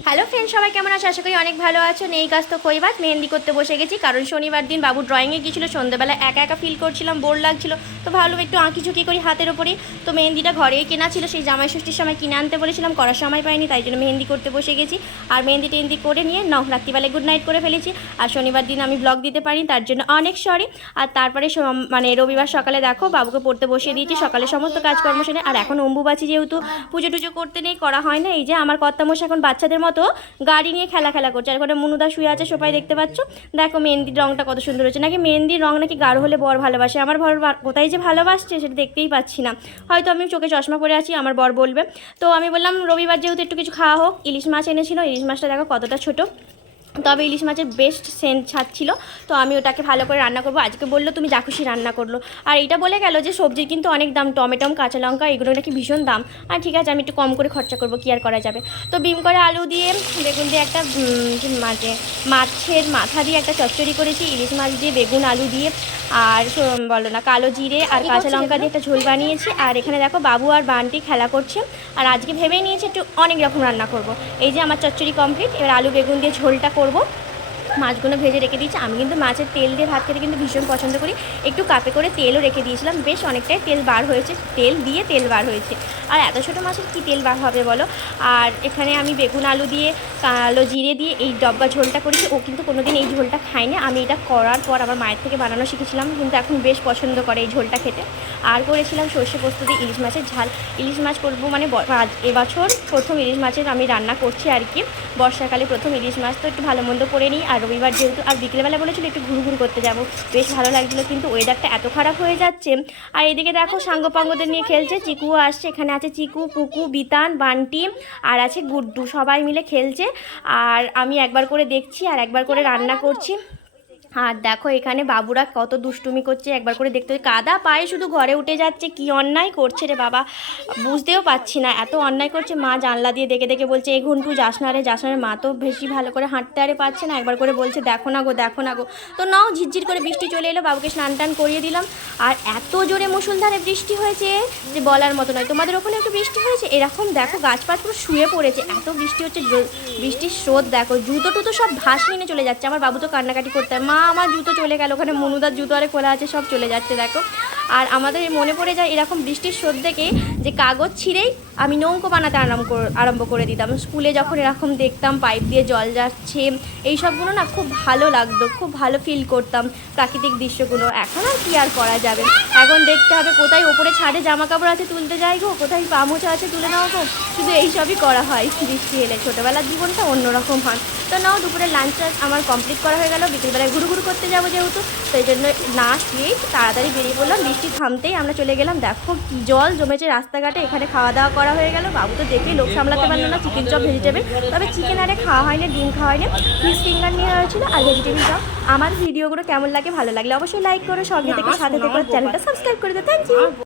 Hello friend, সবাই কেমন আছো? আশা করি অনেক ভালো আছো। নেই কাজ তো কই বাদ, মেহেন্দি করতে বসে গেছি। কারণ শনিবার দিন বাবু ড্রয়িংয়ে গিয়েছিলো, সন্ধ্যেবেলা একা একা ফিল করছিলাম, বোর লাগছিল। তো ভাবলাম একটু আঁকিঝুঁকি করি হাতের ওপরেই। তো মেহেন্দিটা ঘরেই কেনা ছিল, সেই জামাই ষষ্ঠীর সময় কিনে আনতে বলেছিলাম, করার সময় পাইনি, তাই জন্য মেহেন্দি করতে বসে গেছি। আর মেহেন্দি টেহেন্দি করে নিয়ে রাত্রিবেলায় গুড নাইট করে ফেলেছি। আর শনিবার দিন আমি ব্লগ দিতে পারিনি, তার জন্য অনেক সরি। আর তারপরে রবিবার সকালে দেখো বাবুকে পড়তে বসিয়ে দিয়েছি, সকালে সমস্ত কাজকর্ম সেরে। আর এখন অম্বুবাচি যেহেতু পুজো টুজো করতে নেই, করা হয় না। এই যে আমার কর্তামশাই এখন বাচ্চাদের মতো গাড়ি নিয়ে খেলা করছে। আর ওখানে মুনুদা শুয়ে আছে, সবাই দেখতে পাচ্ছ। দেখো মেহেন্দির রঙটা কত সুন্দর হচ্ছে। নাকি মেহেন্দির রঙ নাকি গাঢ় হলে বর ভালোবাসে। আমার বর কোথায় যে ভালোবাসছে সেটা দেখতেই পাচ্ছি না। হয়তো আমি চোখে চশমা পরে আছি, আমার বর বলবে। তো আমি বললাম রবিবার যেহেতু একটু কিছু খাওয়া হোক। ইলিশ মাছ এনেছিল, ইলিশ মাছটা দেখো কতটা ছোটো, তবে ইলিশ মাছের বেস্ট সেন্ট ছাড়ছিল। তো আমি ওটাকে ভালো করে রান্না করবো। আজকে বললো তুমি যা খুশি রান্না করলো। আর এটা বলে গেল যে সবজির কিন্তু অনেক দাম, টমেটো কাঁচা লঙ্কা এগুলো নাকি ভীষণ দাম। আর ঠিক আছে, আমি একটু কম করে খরচা করবো, কি আর করা যাবে। তো বিম করে আলু দিয়ে বেগুন দিয়ে একটা মাছের মাথা দিয়ে একটা চচ্চড়ি করেছি, ইলিশ মাছ দিয়ে বেগুন আলু দিয়ে। আর বলো না, কালো জিরে আর কাঁচা লঙ্কা দিয়ে একটা ঝোল বানিয়েছি। আর এখানে দেখো বাবু আর বানটি খেলা করছে। আর আজকে ভেবেই নিয়েছি একটু অনেক রকম রান্না করব। এই যে আমার চচ্চড়ি কমপ্লিট, এবার আলু বেগুন দিয়ে ঝোলটা করব। মাছগুলো ভেজে রেখে দিয়েছি। আমি কিন্তু মাছের তেল দিয়ে ভাত খেতে কিন্তু ভীষণ পছন্দ করি। একটু কাপে করে তেলও রেখে দিয়েছিলাম, বেশ অনেকটাই তেল বার হয়েছে, তেল বার হয়েছে। আর এত ছোটো মাছের কি তেল বার হবে বলো। আর এখানে আমি বেগুন আলু দিয়ে কালো জিরে দিয়ে এই ডব্বা ঝোলটা করেছি। ও কিন্তু কোনোদিন এই ঝোলটা খায়নি। আমি এটা করার পর আমার মায়ের থেকে বানানো শিখেছিলাম, কিন্তু এখন বেশ পছন্দ করে এই ঝোলটা খেতে। আর করেছিলাম সর্ষে পোস্ত দিয়ে ইলিশ মাছের ঝাল। ইলিশ মাছ করবো মানে এবছর প্রথম ইলিশ মাছের আমি রান্না করছি আর কি। বর্ষাকালে প্রথম ইলিশ মাছ, তো একটু ভালো মন্দ করে নিই। আর রবিবার যেহেতু, আর বিকেলবেলা বলেছিল একটু ঘুরঘুর করতে যাব, বেশ ভালো লাগছিলো। কিন্তু ওয়েদারটা এত খারাপ হয়ে যাচ্ছে। আর এদিকে দেখো সাঙ্গপাঙ্গদের নিয়ে খেলছে, চিকুও আসছে। এখানে আছে চিকু, পুকু, বিতান, বান্টি আর আছে গুড্ডু, সবাই মিলে খেলছে। আর আমি একবার করে দেখছি আর একবার করে রান্না করছি। আর দেখো এখানে বাবুরা কত দুষ্টুমি করছে, একবার করে দেখতে কাদা পায়ে শুধু ঘরে উঠে যাচ্ছে। কি অন্যায় করছে রে বাবা, বুঝতেও পারছি না, এত অন্যায় করছে। মা জানলা দিয়ে দেখে দেখে বলছে এই ঘন্টু যাস না রে, যাস না রে। মা তো বেশি ভালো করে হাঁটতে আরে পারছে না, একবার করে বলছে দেখো না গো, দেখো না গো। তো নাও, ঝিরঝির করে বৃষ্টি চলে এলো, বাবুকে স্নান টান করিয়ে দিলাম। আর এত জোরে মুষলধারে বৃষ্টি হয়েছে যে বলার মতো নয়। তোমাদের ওখানে একটু বৃষ্টি হয়েছে? এরকম দেখো গাছপাত পুরো শুয়ে পড়েছে, এত বৃষ্টি হচ্ছে। বৃষ্টির স্রোত দেখো, জুতো টুতো সব ভাসিয়ে নিয়ে চলে যাচ্ছে। আমার বাবু তো কান্নাকাটি করতে, মা আমার জুতো চলে গেল। ওখানে মনুদার জুতো আরে খোলা আছে, সব চলে যাচ্ছে দেখো। আর আমাদের মনে পড়ে যায় এরকম বৃষ্টির স্রোত দেখে যে কাগজ ছিঁড়েই আমি নৌকো বানাতে আরম্ভ করে দিতাম। স্কুলে যখন এরকম দেখতাম পাইপ দিয়ে জল যাচ্ছে, এই সবগুলো না খুব ভালো লাগতো, খুব ভালো ফিল করতাম প্রাকৃতিক দৃশ্যগুলো। এখন আর কি আর করা যাবে, এখন দেখতে হবে কোথায় ওপরে ছাদে জামা কাপড় আছে তুলতে যাই গো, কোথায় পা মোছা আছে তুলে নাও গো। শুধু এইসবই করা হয় বৃষ্টি এলে, ছোটোবেলার জীবনটা অন্যরকম হয়। তো নাও, দুপুরের লাঞ্চটা আমার কমপ্লিট করা হয়ে গেল। বিকেলবেলায় ঘুরু করতে যাবো যেহেতু, সেই জন্য না শুয়েই তাড়াতাড়ি বেরিয়ে পড়লাম। বৃষ্টি থামতেই আমরা চলে গেলাম। দেখো কি জল জমেছে রাস্তাঘাটে। এখানে খাওয়া দাওয়া করা হয়ে গেল। বাবু তো দেখেই লোক সামলাতে পারলো না, চিকেন চপ ভেজিটেবল, তবে চিকেন আরে খাওয়া হয়নি, ডিম খাওয়া হয়নি, ফিশ ফিঙ্গার নিয়ে হয়েছিল আর ভেজিটেবল চপ। আমার ভিডিওগুলো কেমন লাগে, ভালো লাগলে অবশ্যই লাইক করো, সঙ্গে থেকে সাথে থেকে চ্যানেলটা সাবস্ক্রাইব করে দাও। Thank you.